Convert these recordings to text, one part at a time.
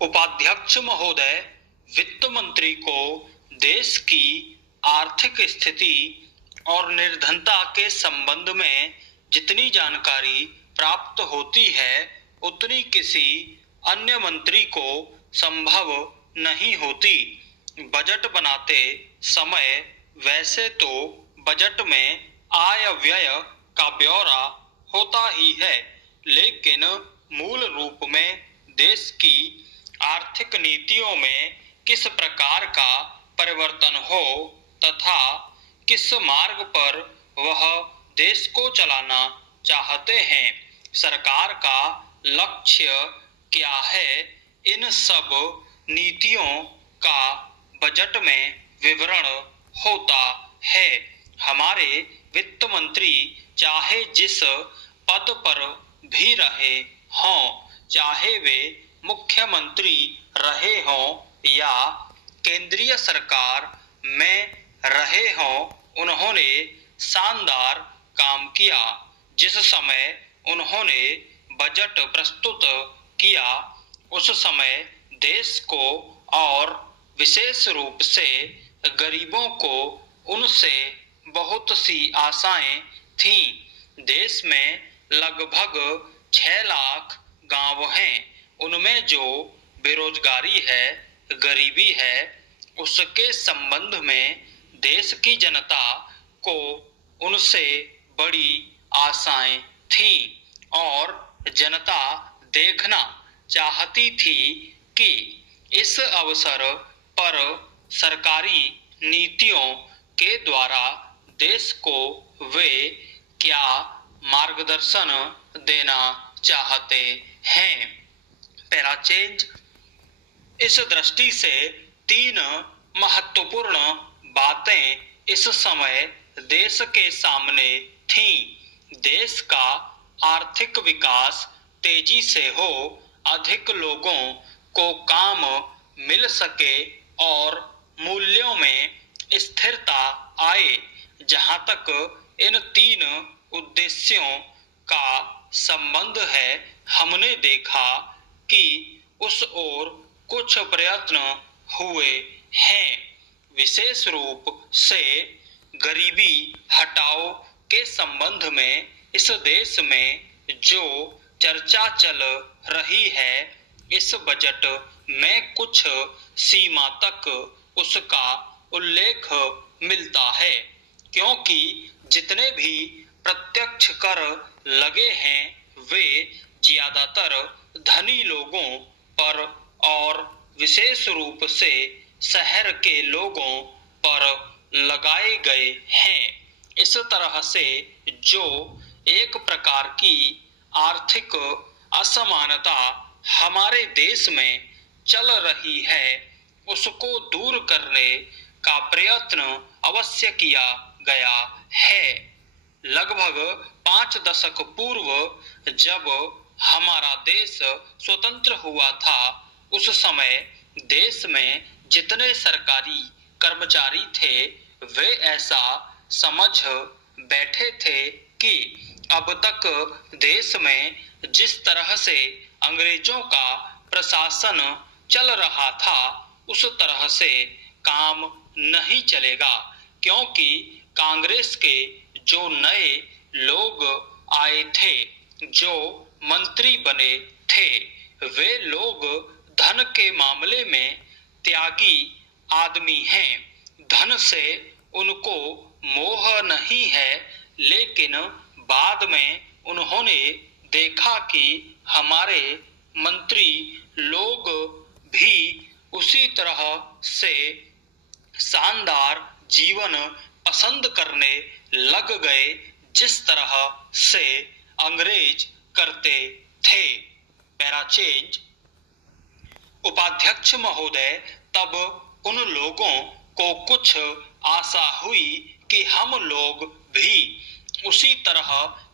उपाध्यक्ष महोदय, वित्त मंत्री को देश की आर्थिक स्थिति और निर्धनता के संबंध में जितनी जानकारी प्राप्त होती है उतनी किसी अन्य मंत्री को संभव नहीं होती। बजट बनाते समय वैसे तो बजट में आय व्यय का ब्यौरा होता ही है, लेकिन मूल रूप में देश की आर्थिक नीतियों में किस प्रकार का परिवर्तन हो तथा किस मार्ग पर वह देश को चलाना चाहते हैं, सरकार का लक्ष्य क्या है, इन सब नीतियों का बजट में विवरण होता है। हमारे वित्त मंत्री चाहे जिस पद पर भी रहे हों, चाहे वे मुख्यमंत्री रहे हों या केंद्रीय सरकार में रहे हों, उन्होंने शानदार काम किया। जिस समय उन्होंने बजट प्रस्तुत किया उस समय देश को और विशेष रूप से गरीबों को उनसे बहुत सी आशाएं थीं। देश में लगभग 6 लाख गांव हैं। उनमें जो बेरोजगारी है, गरीबी है, उसके संबंध में देश की जनता को उनसे बड़ी आशाएं थीं और जनता देखना चाहती थी कि इस अवसर पर सरकारी नीतियों के द्वारा देश को वे क्या मार्गदर्शन देना चाहते हैं। Para change. इस दृष्टि से 3 महत्वपूर्ण बातें इस समय देश के सामने थीं। देश का आर्थिक विकास तेजी से हो, अधिक लोगों को काम मिल सके और मूल्यों में स्थिरता आए। जहां तक इन 3 उद्देश्यों का संबंध है, हमने देखा कि उस ओर कुछ प्रयत्न हुए हैं। विशेष रूप से गरीबी हटाओ के संबंध में इस देश में जो चर्चा चल रही है, इस बजट में कुछ सीमा तक उसका उल्लेख मिलता है, क्योंकि जितने भी प्रत्यक्ष कर लगे हैं वे ज्यादातर धनी लोगों पर और विशेष रूप से शहर के लोगों पर लगाए गए हैं। इस तरह से जो एक प्रकार की आर्थिक असमानता हमारे देश में चल रही है, उसको दूर करने का प्रयत्न अवश्य किया गया है। लगभग 5 दशक पूर्व जब हमारा देश स्वतंत्र हुआ था, उस समय देश में जितने सरकारी कर्मचारी थे वे ऐसा समझ बैठे थे कि अब तक देश में जिस तरह से अंग्रेजों का प्रशासन चल रहा था उस तरह से काम नहीं चलेगा, क्योंकि कांग्रेस के जो नए लोग आए थे, जो मंत्री बने थे, वे लोग धन के मामले में त्यागी आदमी हैं। धन से उनको मोह नहीं है, लेकिन बाद में उन्होंने देखा कि हमारे मंत्री लोग भी उसी तरह से शानदार जीवन पसंद करने लग गए जिस तरह से अंग्रेज करते थे। Para change. उपाध्यक्ष महोदय, तब उन लोगों को कुछ आशा हुई कि हम लोग भी उसी तरह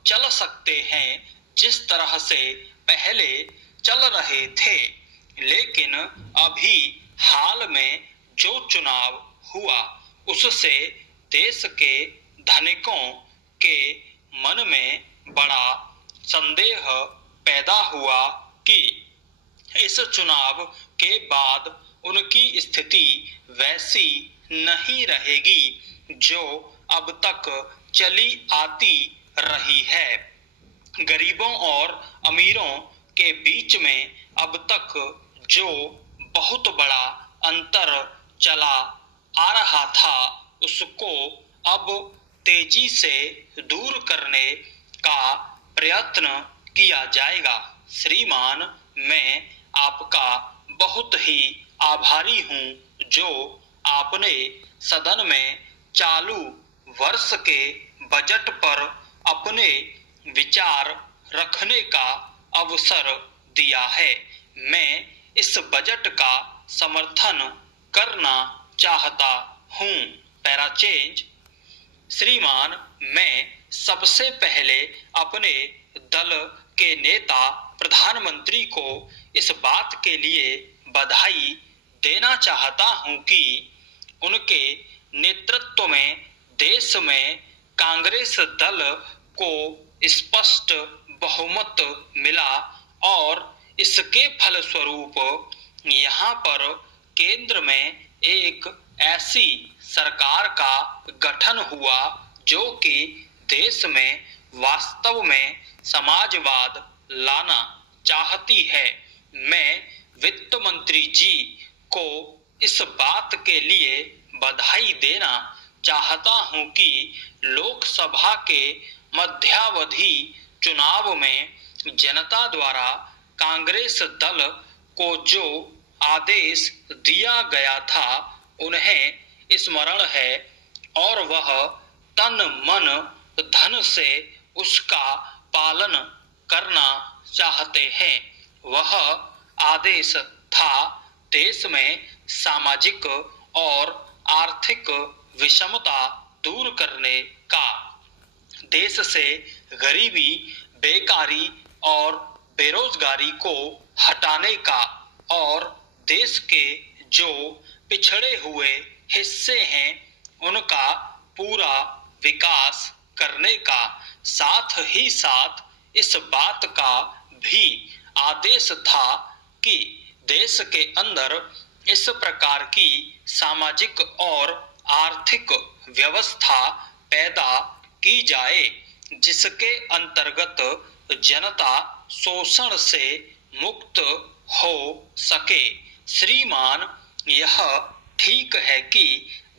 चल सकते हैं जिस तरह से पहले चल रहे थे, लेकिन अभी हाल में जो चुनाव हुआ उससे देश के धनिकों के मन में बड़ा संदेह पैदा हुआ कि इस चुनाव के बाद उनकी स्थिति वैसी नहीं रहेगी जो अब तक चली आती रही है। गरीबों और अमीरों के बीच में अब तक जो बहुत बड़ा अंतर चला आ रहा था, उसको अब तेजी से दूर करने का प्रयत्न किया जाएगा। श्रीमान, मैं आपका बहुत ही आभारी हूँ जो आपने सदन में चालू वर्ष के बजट पर अपने विचार रखने का अवसर दिया है। मैं इस बजट का समर्थन करना चाहता हूँ। पैराचेंज। श्रीमान, मैं सबसे पहले अपने दल के नेता प्रधानमंत्री को इस बात के लिए बधाई देना चाहता हूं कि उनके नेतृत्व में देश में कांग्रेस दल को स्पष्ट बहुमत मिला और इसके फलस्वरूप यहाँ पर केंद्र में एक ऐसी सरकार का गठन हुआ जो कि देश में वास्तव में समाजवाद लाना चाहती है। मैं वित्त मंत्री जी को इस बात के लिए बधाई देना चाहता हूं कि लोकसभा के मध्यावधि चुनाव में जनता द्वारा कांग्रेस दल को जो आदेश दिया गया था उन्हें स्मरण है और वह तन मन धन से उसका पालन करना चाहते हैं। वह आदेश था देश में सामाजिक और आर्थिक विषमता दूर करने का, देश से गरीबी, बेकारी और बेरोजगारी को हटाने का और देश के जो पिछड़े हुए हिस्से हैं उनका पूरा विकास करने का, साथ ही साथ इस बात का भी आदेश था कि देश के अंदर इस प्रकार की सामाजिक और आर्थिक व्यवस्था पैदा की जाए जिसके अंतर्गत जनता शोषण से मुक्त हो सके। श्रीमान, यह ठीक है कि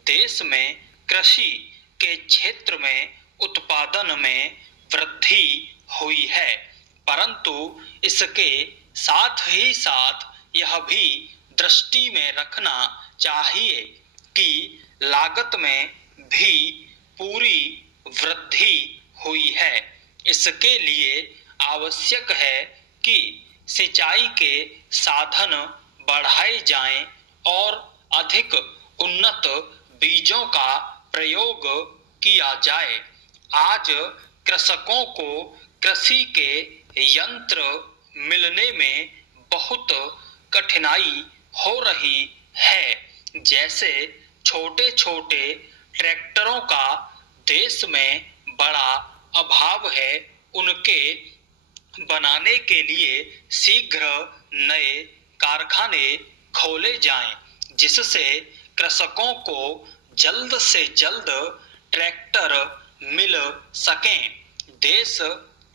देश में कृषि के क्षेत्र में उत्पादन में वृद्धि हुई है, परंतु इसके साथ ही साथ यह भी दृष्टि में रखना चाहिए कि लागत में भी पूरी वृद्धि हुई है। इसके लिए आवश्यक है कि सिंचाई के साधन बढ़ाए जाएं और अधिक उन्नत बीजों का प्रयोग किया जाए। आज कृषकों को कृषि के यंत्र मिलने में बहुत कठिनाई हो रही है। जैसे छोटे छोटे ट्रैक्टरों का देश में बड़ा अभाव है, उनके बनाने के लिए शीघ्र नए कारखाने खोले जाएं, जिससे कृषकों को जल्द से जल्द ट्रैक्टर मिल सकें। देश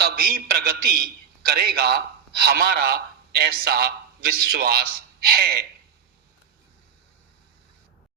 तभी प्रगति करेगा, हमारा ऐसा विश्वास है।